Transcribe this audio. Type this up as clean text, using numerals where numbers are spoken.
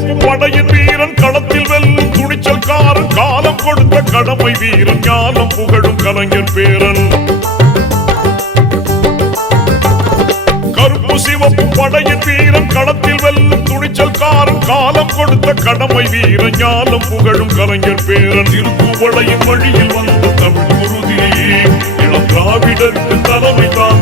சிவப்பு படையின் வீரன் களத்தில் வெல்லும் துணிச்சல்காரன் காலம் கொடுத்த கடமை வீரன் ஞானம் புகழும் கலைஞர் பேரன் கருப்பு சிவப்பு படையின் வீரன் களத்தில் வெல்லும் துணிச்சல்காரன் காலம் கொடுத்த கடமை வீரன் ஞானம் புகழும் கலைஞர் பேரன் திருப்புவளையின் வழியில் வந்த தமிழ் குருதியே இளம் திராவிடருக்கு தலைமை தான்